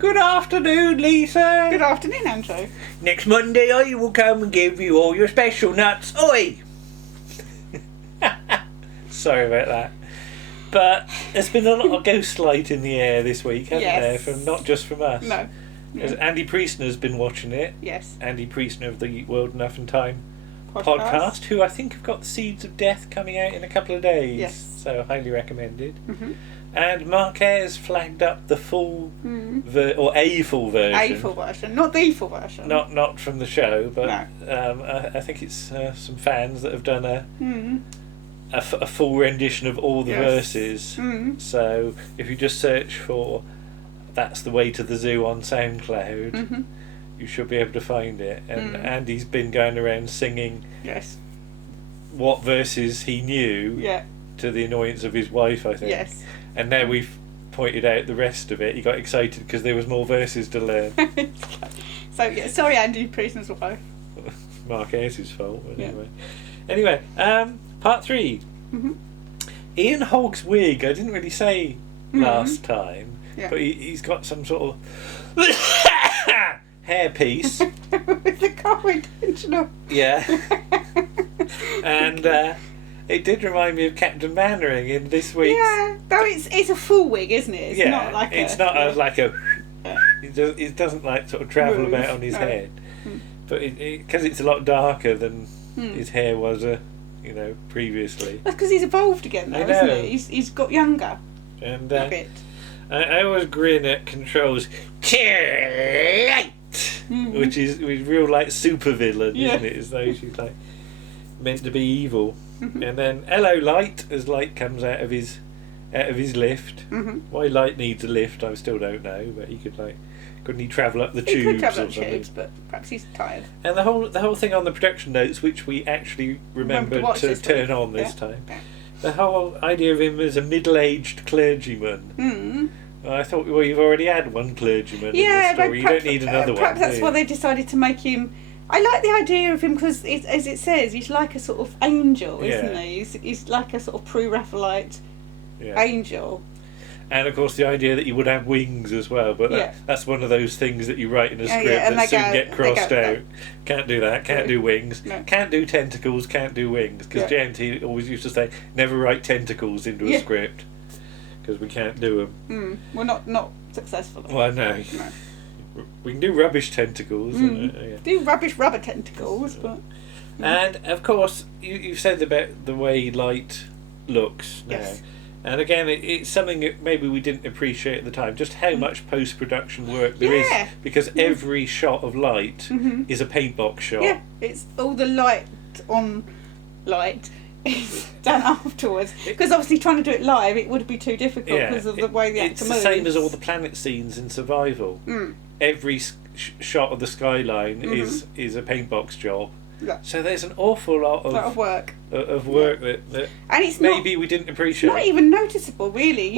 Good afternoon, Lisa. Good afternoon, Andrew. Next Monday I will come and give you all your special nuts. Oi! Sorry about that. But there's been a lot of ghost light in the air this week, hasn't there? From not just from us. No. As Andy Priestner's been watching it. Yes. Andy Priestner of the World Enough and Time podcast, who I think have got The Seeds of Death coming out in a couple of days. Yes. So highly recommended. Mm-hmm. And Marquez flagged up the full, a full version. A full version, not the full version. Not from the show, but No. I think it's some fans that have done a full rendition of all the verses. So if you just search for "That's the Way to the Zoo" on SoundCloud, you should be able to find it. And Andy's been going around singing what verses he knew to the annoyance of his wife, I think. Yes. And now we've pointed out the rest of it. He got excited because there was more verses to learn. So yeah, sorry, Andy Priestner's wife. Marquez's fault. Anyway, part 3. Ian Hogg's wig. I didn't really say last time, but he's got some sort of hairpiece. With the car intentional. Yeah. And it did remind me of Captain Mannering in this week's. Yeah, though it's a full wig, isn't it? It's not like like a. It doesn't like sort of travel about on his head, but because it's a lot darker than his hair was, previously. That's because he's evolved again, though, isn't he? He's got younger. And a bit. I always grin at Control's light, which is real like super villain, isn't it? As though she's like meant to be evil. And then hello light, as light comes out of his lift. Why light needs a lift I still don't know, but he couldn't he travel up the tubes? He could travel or up something? tubes, but perhaps he's tired. And the whole thing on the production notes, which we actually remembered to turn on this time, the whole idea of him as a middle-aged clergyman. I thought, well, you've already had one clergyman in the story. You don't need another one. Perhaps that's why they decided to make him. I like the idea of him because, as it says, he's like a sort of angel, isn't he? He's like a sort of pre-Raphaelite angel. And of course, the idea that he would have wings as well, but that's one of those things that you write in a script that soon get crossed out. Can't do that. Can't do wings. No. Can't do tentacles. Can't do wings. Because JNT always used to say, never write tentacles into a script because we can't do them. We're not successful. Well, no. We can do rubbish tentacles. Do rubbish rubber tentacles, but. And of course, you've said about the way light looks now. Yes. And again, it's something that maybe we didn't appreciate at the time, just how much post-production work there is, because every shot of light is a paint box shot. Yeah, it's all the light on light is done afterwards. Because obviously trying to do it live, it would be too difficult because of the way the actor moves. It's the same as all the planet scenes in Survival. Every shot of the skyline is a paint box job. Yeah. So there's an awful lot of work. That and it's maybe we didn't appreciate. It's not even noticeable, really.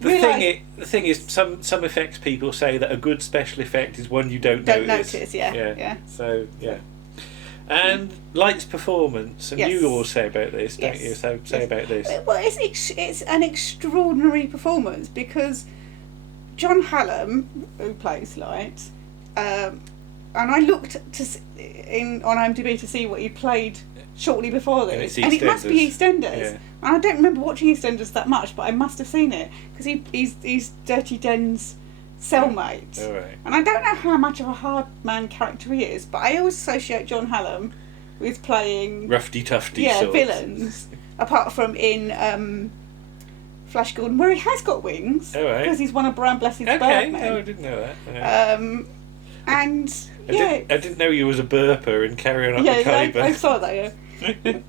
The thing is, some effects people say that a good special effect is one you don't notice. Yeah. So and Light's performance, and you all say about this, don't you? So say about this. Well, it's an extraordinary performance because John Hallam, who plays Light, and I looked on IMDb to see what he played shortly before this, and it must be EastEnders. And I don't remember watching EastEnders that much, but I must have seen it because he's Dirty Den's cellmate. And I don't know how much of a hard man character he is, but I always associate John Hallam with playing roughy tufty villains, apart from in Flash Gordon, where he has got wings because he's one of Brian Blessed's Birdmen. I didn't know that. And I didn't know you was a burper and Carry On Up the Khyber. I saw that.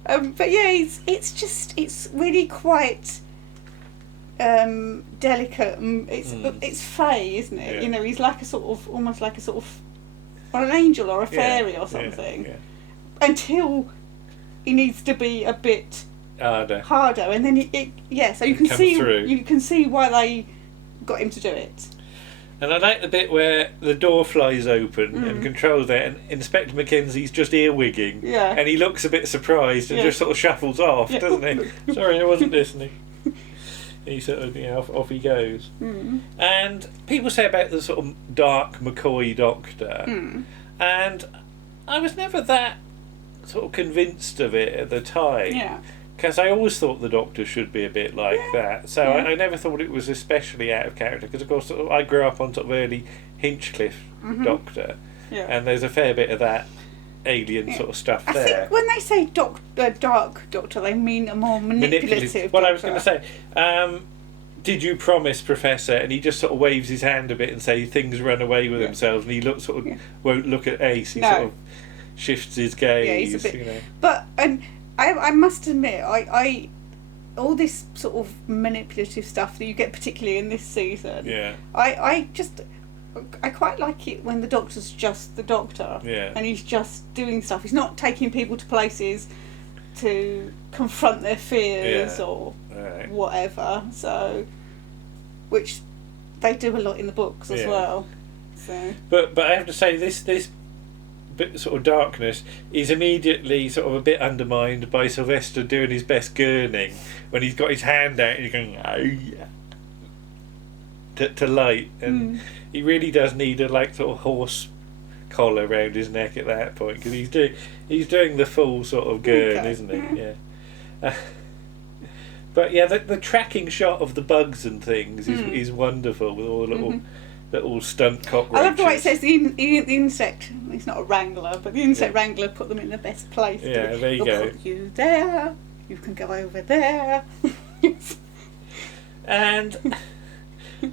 But it's really quite delicate. It's fey, isn't it? Yeah. He's like almost like a sort of, or an angel or a fairy or something. Until he needs to be a bit harder, and then so you can see why they got him to do it. And I like the bit where the door flies open and Control's there, and Inspector Mackenzie's just earwigging, and he looks a bit surprised and just sort of shuffles off, doesn't he? Sorry, I wasn't listening. He sort of, off he goes. And people say about the sort of dark McCoy Doctor, and I was never that sort of convinced of it at the time. Yeah. Because I always thought the Doctor should be a bit like that. So I never thought it was especially out of character. Because, of course, I grew up on sort of early Hinchcliffe Doctor. Yeah. And there's a fair bit of that alien sort of stuff there. I think when they say dark Doctor, they mean a more manipulative Well, I was going to say, did you promise, Professor? And he just sort of waves his hand a bit and say things run away with themselves. And he won't look at Ace. He sort of shifts his gaze. Yeah, he's a bit... But... I must admit, I all this sort of manipulative stuff that you get particularly in this season. Yeah. I quite like it when the Doctor's just the Doctor. Yeah. And he's just doing stuff. He's not taking people to places to confront their fears or whatever. So, which they do a lot in the books as well. So. But I have to say this bit sort of darkness is immediately sort of a bit undermined by Sylvester doing his best gurning when he's got his hand out and he's going to light, and he really does need a sort of horse collar around his neck at that point, because he's doing the full sort of gurn, isn't he? Yeah. But yeah, the tracking shot of the bugs and things is wonderful, with all the little stunt cockroaches. I love the way it says the insect. He's not a wrangler, but the insect wrangler put them in the best place. Yeah, there you go. Put you there. You can go over there. And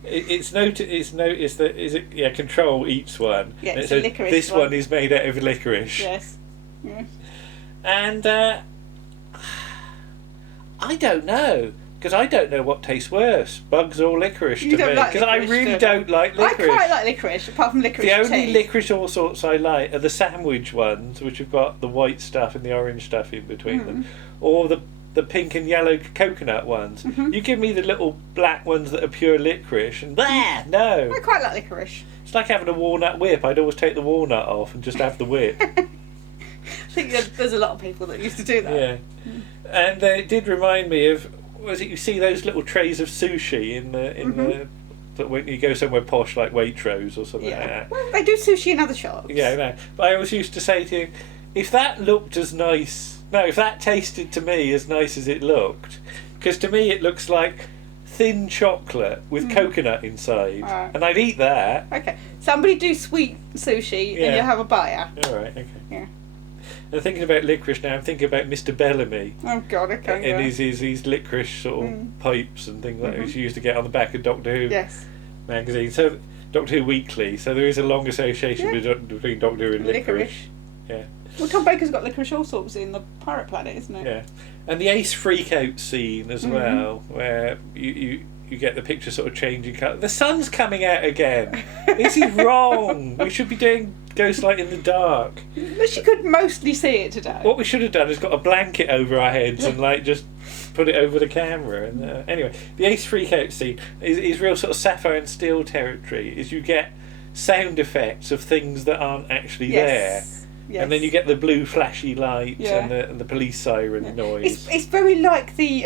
it's noticed that Control eats one. Yeah, it's a licorice. This one is made out of licorice. Yes. And I don't know. Because I don't know what tastes worse, bugs or licorice to me. Because I really don't like licorice. I quite like licorice, apart from licorice The only tea. licorice all sorts I like are the sandwich ones, which have got the white stuff and the orange stuff in between them, or the pink and yellow coconut ones. You give me the little black ones that are pure licorice, and no. I quite like licorice. It's like having a walnut whip. I'd always take the walnut off and just have the whip. I think there's a lot of people that used to do that. Yeah, and it did remind me of. Was it you see those little trays of sushi in the when you go somewhere posh like Waitrose or something like that? Well, they do sushi in other shops. Yeah, I know. But I always used to say to you, if that looked as nice, if that tasted to me as nice as it looked, because to me it looks like thin chocolate with coconut inside, and I'd eat that. Okay, somebody do sweet sushi and you'll have a buyer. All right, okay. Yeah. And thinking about licorice now, I'm thinking about Mr. Bellamy. Oh God, okay. And his licorice sort of pipes and things like that, which you used to get on the back of Doctor Who magazine. So Doctor Who Weekly. So there is a long association between Doctor Who and licorice. Yeah. Well, Tom Baker's got licorice all sorts in the Pirate Planet, isn't it? Yeah. And the Ace freak-out scene as well, where you get the picture sort of changing colour. The sun's coming out again. This is wrong. We should be doing Ghostlight in the dark. But she could mostly see it today. What we should have done is got a blanket over our heads and just put it over the camera. And anyway, the Ace freak-out scene is real sort of Sapphire and Steel territory. Is you get sound effects of things that aren't actually there. Yes. And then you get the blue flashy light and the police siren noise. It's very like the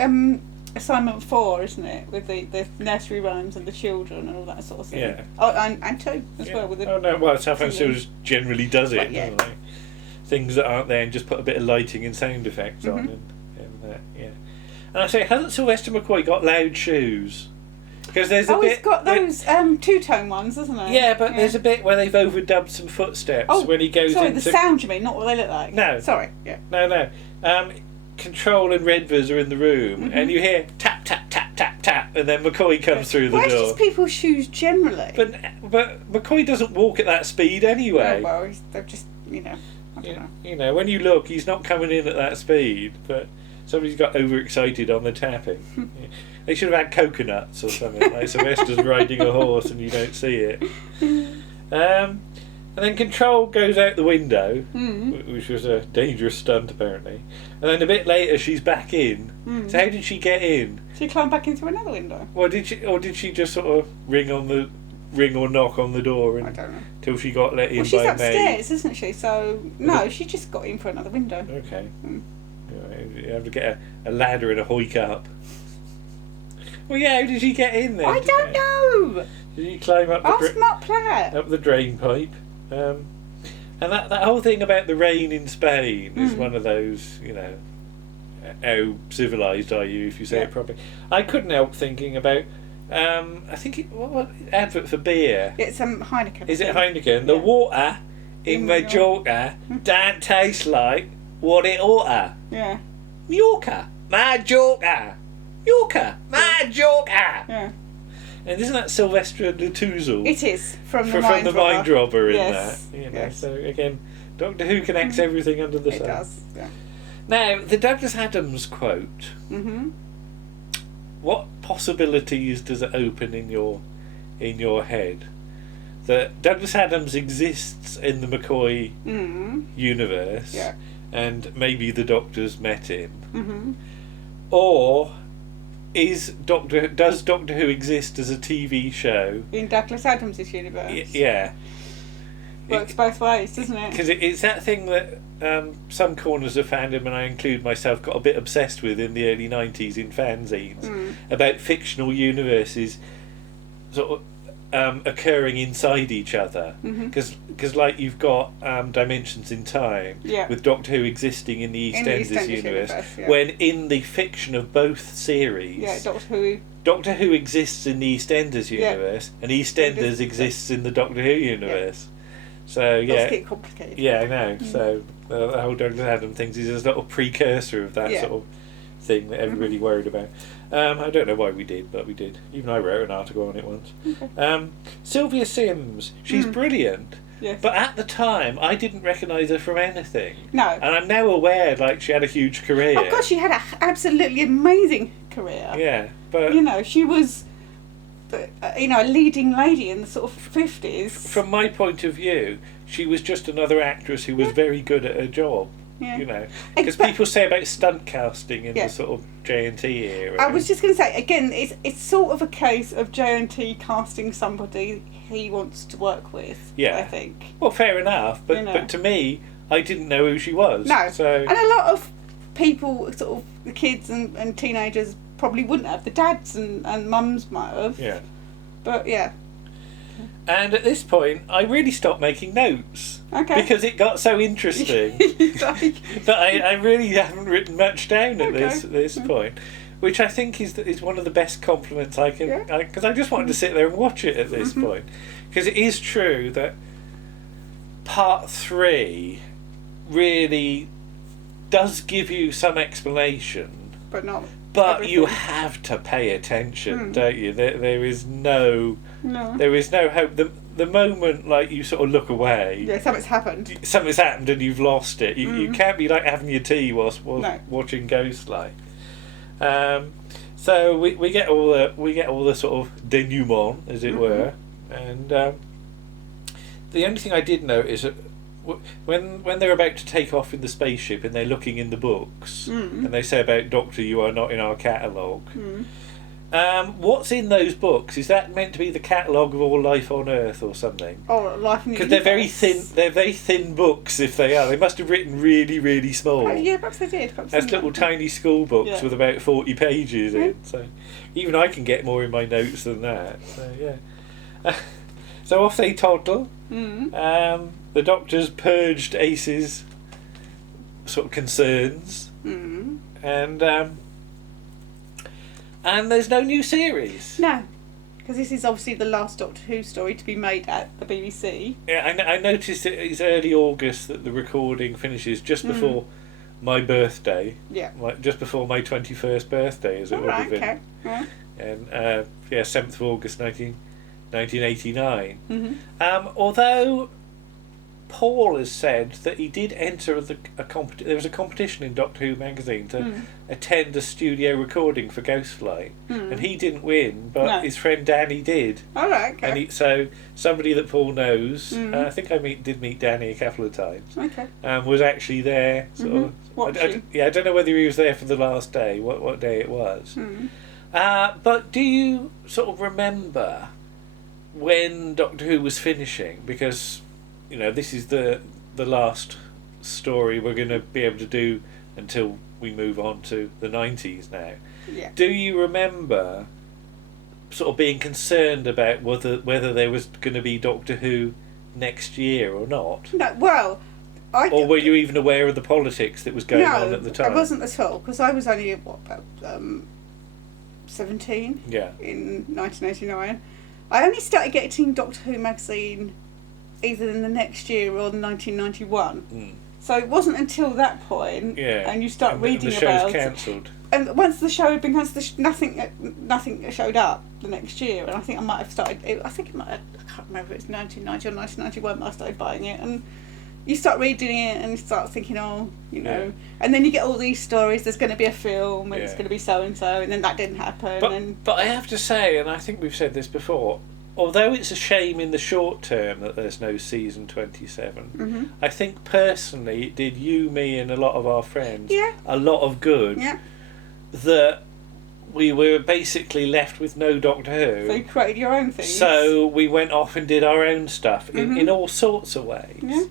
Assignment 4, isn't it? With the nursery rhymes and the children and all that sort of thing. Yeah. Oh, and 2 as well. With the Sapphire and Steel just generally does it. Right, doesn't it? Things that aren't there and just put a bit of lighting and sound effects on. And I say, hasn't Sylvester McCoy got loud shoes? Because there's a bit. He's got those two-tone ones, hasn't he? Yeah, but there's a bit where they've overdubbed some footsteps when he goes into... the sound you mean, not what they look like. No. Sorry, yeah. No. Control and Redvers are in the room, and you hear tap, tap, tap, tap, tap, and then McCoy comes through the door. Where's just people's shoes generally? But McCoy doesn't walk at that speed anyway. Oh, well, they're just, I don't know. When you look, he's not coming in at that speed, but somebody's got overexcited on the tapping. They should have had coconuts or something, like Sylvester's riding a horse and you don't see it. And then Control goes out the window, which was a dangerous stunt apparently. And then a bit later she's back in. So how did she get in? She climbed back in through another window. Well, did she just sort of ring or knock on the door? I don't know. Till she got let in by a maid? Well, she's upstairs, isn't she? So no, she just got in through another window. Okay. You have to get a ladder and a hoik up. Well, yeah, how did she get in there? I don't know. Did you climb up Ask Mark Platt. up the drain pipe? And that whole thing about the rain in Spain is one of those, you know, how civilised are you if you say it properly. I couldn't help thinking about, I think, what advert for beer? It's Heineken. Is it Heineken? The water in Majorca don't taste like what it oughta. Yeah. Majorca. Majorca. Yeah. And isn't that Sylvester Latouzel? It is from the Mind Robber in yes. that. You know, yes. so again, Doctor Who connects everything under the sun. It does. Yeah. Now, the Douglas Adams quote. Mhm. What possibilities does it open in your head? That Douglas Adams exists in the McCoy universe, and maybe the Doctor's met him, or does Doctor Who exist as a TV show in Douglas Adams' universe? Yeah, works both ways, doesn't it? Because it's that thing that some corners of fandom, and I include myself, got a bit obsessed with in the early 90s in fanzines about fictional universes sort of occurring inside each other, because like you've got dimensions in time with Doctor Who existing in the EastEnders universe, when in the fiction of both series, Doctor Who exists in the EastEnders universe, and EastEnders exists in the Doctor Who universe. So That's get complicated. Yeah, I know. So the whole Douglas Adams thing is a little precursor of that sort of thing that everybody worried about. I don't know why we did, but we did. Even I wrote an article on it once. Okay. Sylvia Sims, she's brilliant. Yes. But at the time, I didn't recognise her from anything. No. And I'm now aware, like, she had a huge career. Oh, God, she had an absolutely amazing career. Yeah, but... You know, she was, a leading lady in the sort of 50s. From my point of view, she was just another actress who was very good at her job. Yeah. You know, because people say about stunt casting in the sort of J&T era. I was just going to say, again, it's sort of a case of J&T casting somebody he wants to work with, I think. Well, fair enough, but to me, I didn't know who she was. No, so... and a lot of people, sort of the kids and teenagers, probably wouldn't have. The dads and mums might have. Yeah. But, yeah. And at this point, I really stopped making notes. Okay. Because it got so interesting that I really haven't written much down at this point, which I think is one of the best compliments I can. Because I just wanted to sit there and watch it at this point, because it is true that part 3 really does give you some explanation, but not. But everything. You have to pay attention, don't you? There is no hope. The moment, like, you sort of look away... Yeah, something's happened. Something's happened and you've lost it. You can't be, like, having your tea whilst watching Ghostlight. So we get all the sort of denouement, as it were. And the only thing I did note is that when they're about to take off in the spaceship and they're looking in the books and they say about Doctor, you are not in our catalogue... what's in those books? Is that meant to be the catalogue of all life on Earth or something? Oh, life in the Because they're very thin. They're very thin books. If they are, they must have written really, really small. Oh, yeah, perhaps they did. That's little tiny school books with about 40 pages in. So even I can get more in my notes than that. So yeah. So off they toddle. The Doctor's purged Ace's sort of concerns, and there's no new series. No, because this is obviously the last Doctor Who story to be made at the BBC. Yeah, I noticed it's early August that the recording finishes, just before my birthday. Yeah. Just before my 21st birthday, as it would have been. Okay. Yeah. And 7th of August 1989. Although Paul has said that he did enter there was a competition in Doctor Who magazine to attend a studio recording for Ghostlight, and he didn't win, but his friend Danny did. All right, okay. And so somebody that Paul knows, I think I did meet Danny a couple of times. Okay. Was actually there. Sort of. Watching. I don't know whether he was there for the last day. What day it was. But do you sort of remember when Doctor Who was finishing? Because this is the last story we're going to be able to do until we move on to the 90s now. Yeah. Do you remember sort of being concerned about whether there was going to be Doctor Who next year or not? No, well, or were you even aware of the politics that was going on at the time? I wasn't at all, because I was only, about 17 in 1989. I only started getting Doctor Who magazine either in the next year or 1991. So it wasn't until that point, and you start reading about it. The show's cancelled. And once the show had been cancelled, nothing showed up the next year. And I think I might have started. I can't remember if it's 1990 or 1991 that I started buying it. And you start reading it and you start thinking, oh, you know. And then you get all these stories. There's going to be a film, and it's going to be so and so, and then that didn't happen. But I have to say, and I think we've said this before, although it's a shame in the short term that there's no season 27, I think personally it did you, me, and a lot of our friends a lot of good. Yeah. That we were basically left with no Doctor Who. So you created your own things. So we went off and did our own stuff in all sorts of ways,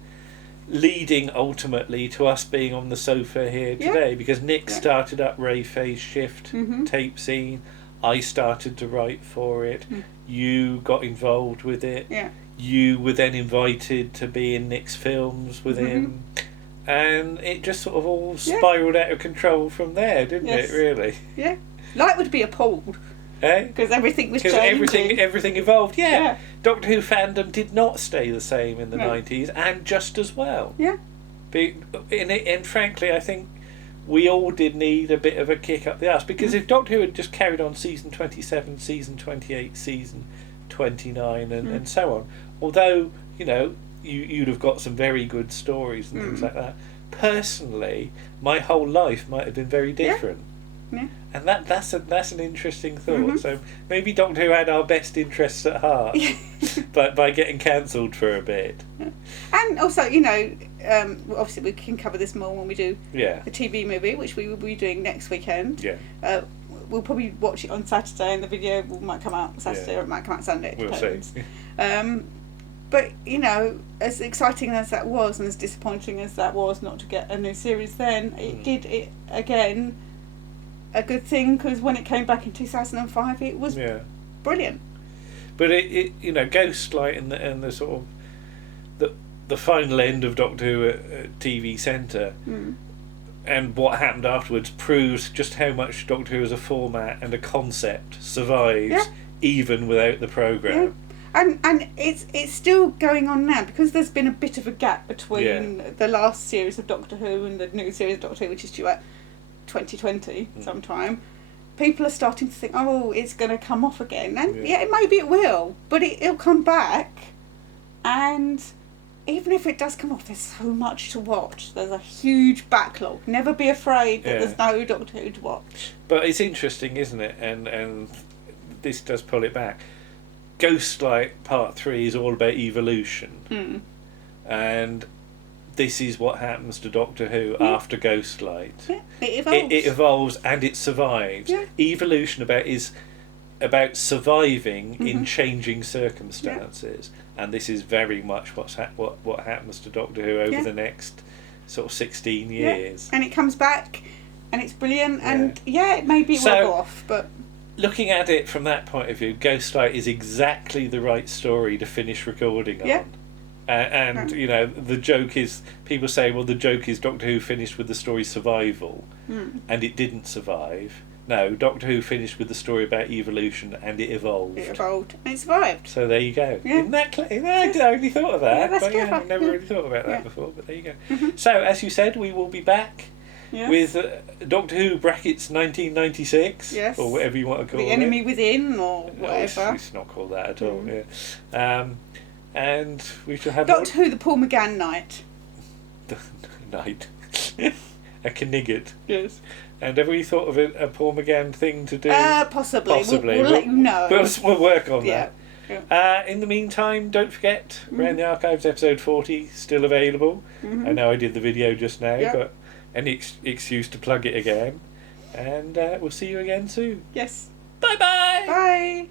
leading ultimately to us being on the sofa here today, because Nick started up Ray Faye's Shift tape scene. I started to write for it. You got involved with it. You were then invited to be in Nick's films with him. And it just sort of all spiralled out of control from there, didn't it, really? Yeah. Light would be appalled. Because everything was changing. Because everything evolved, Doctor Who fandom did not stay the same in the 90s, and just as well. And frankly, I think we all did need a bit of a kick up the arse, because if Doctor Who had just carried on season 27, season 28, season 29 and so on, although, you know, you'd have got some very good stories and things like that. Personally, my whole life might have been very different. And that's an interesting thought. So maybe Doctor Who had our best interests at heart, but by getting cancelled for a bit. And also, you know, obviously we can cover this more when we do the TV movie, which we will be doing next weekend. We'll probably watch it on Saturday, and the video might come out Saturday or it might come out Sunday. We'll see. But, you know, as exciting as that was and as disappointing as that was not to get a new series then, it did, again, a good thing, because when it came back in 2005, it was brilliant. But it you know, Ghostlight and the sort of the final end of Doctor Who at TV Centre and what happened afterwards proves just how much Doctor Who as a format and a concept survives even without the programme. And it's still going on now, because there's been a bit of a gap between the last series of Doctor Who and the new series of Doctor Who, which is due out 2020 sometime. People are starting to think, oh, it's going to come off again. And maybe it will, but it'll come back. And even if it does come off, there's so much to watch. There's a huge backlog. Never be afraid that there's no Doctor Who to watch. But it's interesting, isn't it? And this does pull it back. Ghostlight Part 3 is all about evolution. And this is what happens to Doctor Who after Ghostlight. It evolves. It evolves and it survives. Evolution is about surviving in changing circumstances. And this is very much what happens to Doctor Who over the next sort of 16 years. And it comes back and it's brilliant. And maybe it will go off, but... Looking at it from that point of view, Ghostlight is exactly the right story to finish recording on. And you know, the joke is, people say, well, the joke is Doctor Who finished with the story Survival, and it didn't survive. No, Doctor Who finished with the story about evolution, and it evolved. It evolved, and it survived. So there you go. Isn't that I only thought of that. That's clever. I've never really thought about that before, but there you go. So, as you said, we will be back with Doctor Who brackets 1996, or whatever you want to call it. The Enemy Within, or whatever. It's not called that at all, and we shall have... Doctor Who, the Paul McGann night. Night. A Knigget. Yes. And have we thought of a Paul McGann thing to do? Possibly. We'll let you know. We'll work on that. In the meantime, don't forget, Round the Archives episode 40, still available. I know I did the video just now, but any excuse to plug it again. And we'll see you again soon. Yes. Bye-bye. Bye.